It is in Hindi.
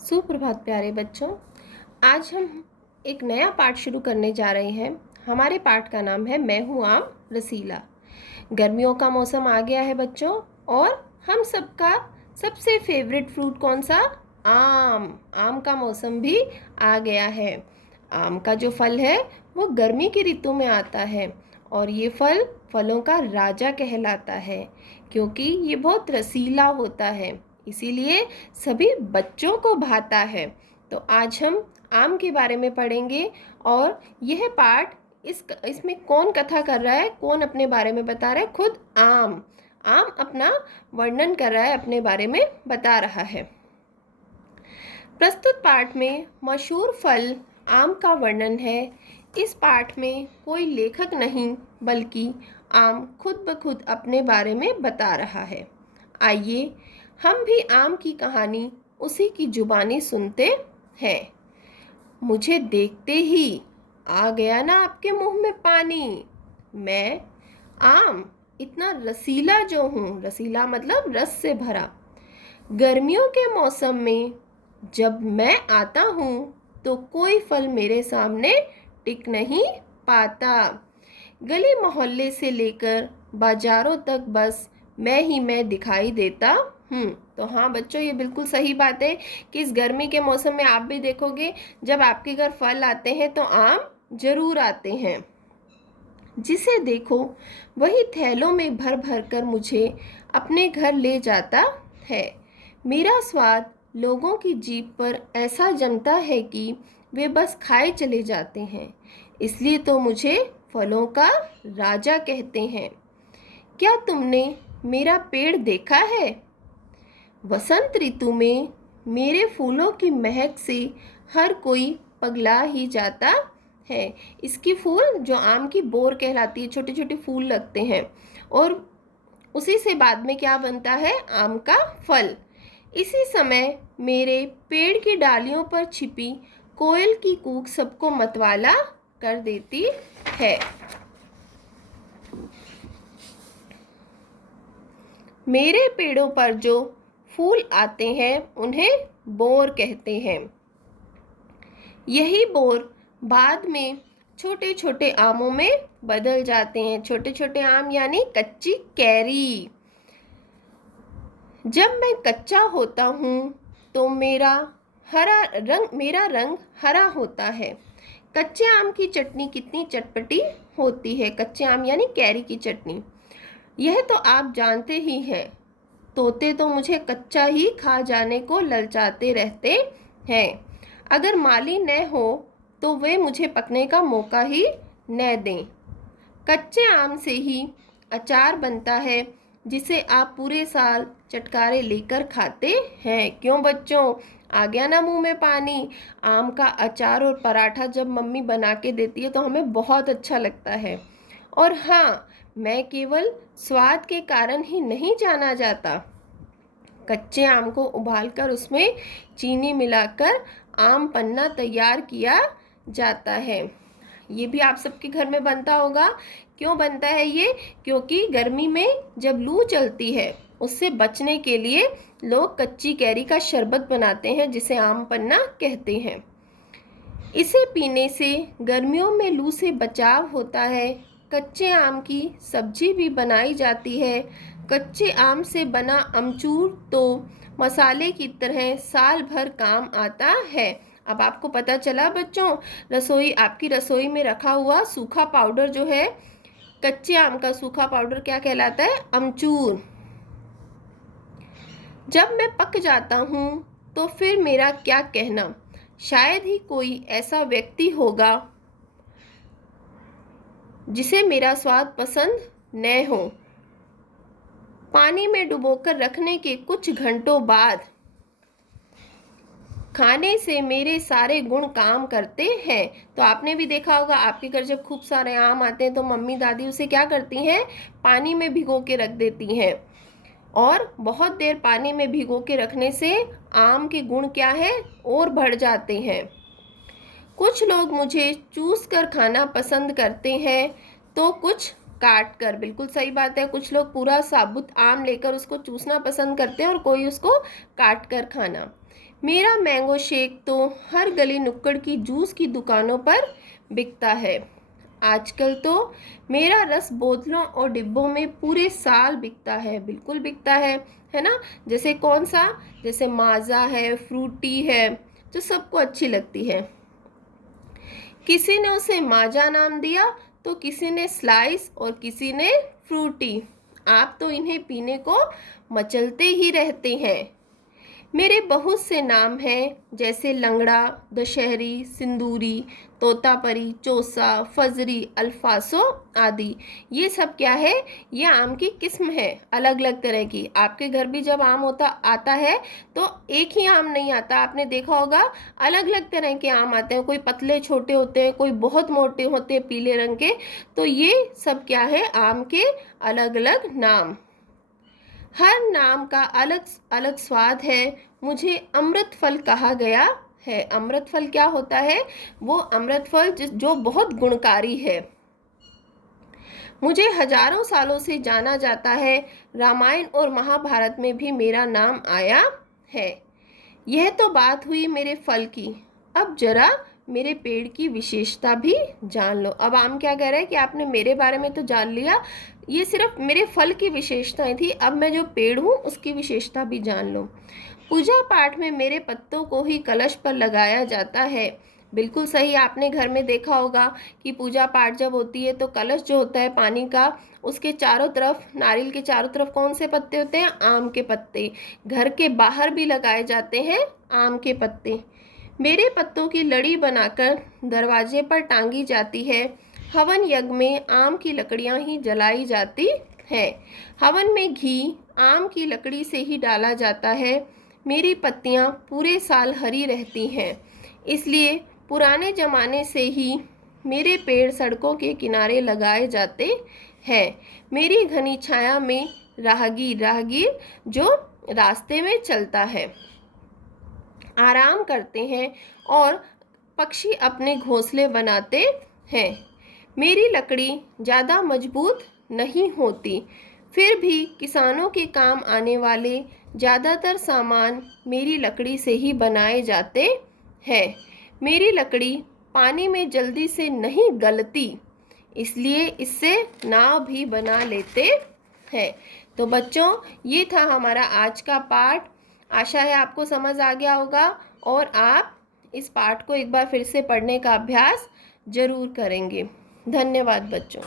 सुप्रभात प्यारे बच्चों। आज हम एक नया पाठ शुरू करने जा रहे हैं। हमारे पाठ का नाम है मैं हूँ आम रसीला। गर्मियों का मौसम आ गया है बच्चों, और हम सबका सबसे फेवरेट फ्रूट कौन सा? आम। आम का मौसम भी आ गया है। आम का जो फल है वो गर्मी की ऋतु में आता है, और ये फल फलों का राजा कहलाता है क्योंकि ये बहुत रसीला होता है, इसीलिए सभी बच्चों को भाता है। तो आज हम आम के बारे में पढ़ेंगे, और यह पाठ इसमें कौन कथा कर रहा है, कौन अपने बारे में बता रहा है? खुद आम। आम अपना वर्णन कर रहा है, अपने बारे में बता रहा है। प्रस्तुत पाठ में मशहूर फल आम का वर्णन है। इस पाठ में कोई लेखक नहीं, बल्कि आम खुद ब खुद अपने बारे में बता रहा है। आइए हम भी आम की कहानी उसी की जुबानी सुनते हैं। मुझे देखते ही आ गया ना आपके मुंह में पानी। मैं आम इतना रसीला जो हूँ, रसीला मतलब रस से भरा। गर्मियों के मौसम में जब मैं आता हूँ तो कोई फल मेरे सामने टिक नहीं पाता। गली मोहल्ले से लेकर बाजारों तक बस मैं दिखाई देता हूँ। तो हाँ बच्चों, ये बिल्कुल सही बात है कि इस गर्मी के मौसम में आप भी देखोगे, जब आपके घर फल आते हैं तो आम जरूर आते हैं। जिसे देखो वही थैलों में भर भर कर मुझे अपने घर ले जाता है। मेरा स्वाद लोगों की जीभ पर ऐसा जमता है कि वे बस खाए चले जाते हैं। इसलिए तो मुझे फलों का राजा कहते हैं। क्या तुमने मेरा पेड़ देखा है? वसंत ऋतु में मेरे फूलों की महक से हर कोई पगला ही जाता है। इसकी फूल जो आम की बोर कहलाती है, छोटे छोटे फूल लगते हैं, और उसी से बाद में क्या बनता है? आम का फल। इसी समय मेरे पेड़ की डालियों पर छिपी कोयल की कूक सबको मतवाला कर देती है। मेरे पेड़ों पर जो फूल आते हैं उन्हें बोर कहते हैं। यही बोर बाद में छोटे छोटे आमों में बदल जाते हैं। छोटे छोटे आम यानी कच्ची कैरी। जब मैं कच्चा होता हूँ तो मेरा रंग हरा होता है। कच्चे आम की चटनी कितनी चटपटी होती है। कच्चे आम यानी कैरी की चटनी। यह तो आप जानते ही हैं। तोते तो मुझे कच्चा ही खा जाने को ललचाते रहते हैं। अगर माली न हो तो वे मुझे पकने का मौका ही न दें। कच्चे आम से ही अचार बनता है, जिसे आप पूरे साल चटकारे लेकर खाते हैं। क्यों बच्चों, आ गया ना मुंह में पानी? आम का अचार और पराठा जब मम्मी बना के देती है तो हमें बहुत अच्छा लगता है। और हाँ, मैं केवल स्वाद के कारण ही नहीं जाना जाता। कच्चे आम को उबालकर उसमें चीनी मिलाकर आम पन्ना तैयार किया जाता है। ये भी आप सबके घर में बनता होगा। क्यों बनता है ये? क्योंकि गर्मी में जब लू चलती है उससे बचने के लिए लोग कच्ची कैरी का शरबत बनाते हैं, जिसे आम पन्ना कहते हैं। इसे पीने से गर्मियों में लू से बचाव होता है। कच्चे आम की सब्जी भी बनाई जाती है। कच्चे आम से बना अमचूर तो मसाले की तरह साल भर काम आता है। अब आपको पता चला बच्चों, आपकी रसोई में रखा हुआ सूखा पाउडर जो है, कच्चे आम का सूखा पाउडर क्या कहलाता है? अमचूर। जब मैं पक जाता हूँ तो फिर मेरा क्या कहना। शायद ही कोई ऐसा व्यक्ति होगा जिसे मेरा स्वाद पसंद न हो। पानी में डुबोकर रखने के कुछ घंटों बाद खाने से मेरे सारे गुण काम करते हैं। तो आपने भी देखा होगा, आपके घर जब खूब सारे आम आते हैं तो मम्मी दादी उसे क्या करती हैं? पानी में भिगो के रख देती हैं। और बहुत देर पानी में भिगो के रखने से आम के गुण क्या है? और बढ़ जाते हैं। कुछ लोग मुझे चूस कर खाना पसंद करते हैं तो कुछ काट कर। बिल्कुल सही बात है। कुछ लोग पूरा साबुत आम लेकर उसको चूसना पसंद करते हैं और कोई उसको काट कर खाना। मेरा मैंगो शेक तो हर गली नुक्कड़ की जूस की दुकानों पर बिकता है। आजकल तो मेरा रस बोतलों और डिब्बों में पूरे साल बिकता है, बिल्कुल बिकता है ना। जैसे कौन सा, जैसे माज़ा है, फ्रूटी है, जो सबको अच्छी लगती है। किसी ने उसे माजा नाम दिया तो किसी ने स्लाइस और किसी ने फ्रूटी। आप तो इन्हें पीने को मचलते ही रहते हैं। मेरे बहुत से नाम हैं, जैसे लंगड़ा, दशहरी, सिंदूरी, तोतापरी, चौसा, फजरी, अल्फासो आदि। ये सब क्या है? ये आम की किस्म है, अलग अलग तरह की। आपके घर भी जब आम आता है तो एक ही आम नहीं आता, आपने देखा होगा अलग अलग तरह के आम आते हैं। कोई पतले छोटे होते हैं, कोई बहुत मोटे होते हैं पीले रंग के। तो ये सब क्या है? आम के अलग अलग नाम। हर नाम का अलग अलग स्वाद है। मुझे अमृत फल कहा गया है। अमृत फल क्या होता है? वो अमृत फल जो बहुत गुणकारी है। मुझे हजारों सालों से जाना जाता है। रामायण और महाभारत में भी मेरा नाम आया है। यह तो बात हुई मेरे फल की। अब जरा मेरे पेड़ की विशेषता भी जान लो। अब आम क्या कह रहा है कि आपने मेरे बारे में तो जान लिया, ये सिर्फ मेरे फल की विशेषताएं थी, अब मैं जो पेड़ हूँ उसकी विशेषता भी जान लो। पूजा पाठ में मेरे पत्तों को ही कलश पर लगाया जाता है। बिल्कुल सही, आपने घर में देखा होगा कि पूजा पाठ जब होती है तो कलश जो होता है पानी का, उसके चारों तरफ, नारियल के चारों तरफ कौन से पत्ते होते हैं? आम के पत्ते। घर के बाहर भी लगाए जाते हैं आम के पत्ते। मेरे पत्तों की लड़ी बनाकर दरवाजे पर टांगी जाती है। हवन यज्ञ में आम की लकड़ियां ही जलाई जाती है। हवन में घी आम की लकड़ी से ही डाला जाता है। मेरी पत्तियां पूरे साल हरी रहती हैं, इसलिए पुराने ज़माने से ही मेरे पेड़ सड़कों के किनारे लगाए जाते हैं। मेरी घनी छाया में राहगीर जो रास्ते में चलता है आराम करते हैं और पक्षी अपने घोंसले बनाते हैं। मेरी लकड़ी ज़्यादा मजबूत नहीं होती, फिर भी किसानों के काम आने वाले ज़्यादातर सामान मेरी लकड़ी से ही बनाए जाते हैं। मेरी लकड़ी पानी में जल्दी से नहीं गलती, इसलिए इससे नाव भी बना लेते हैं। तो बच्चों, ये था हमारा आज का पाठ। आशा है आपको समझ आ गया होगा और आप इस पाठ को एक बार फिर से पढ़ने का अभ्यास जरूर करेंगे। धन्यवाद बच्चों।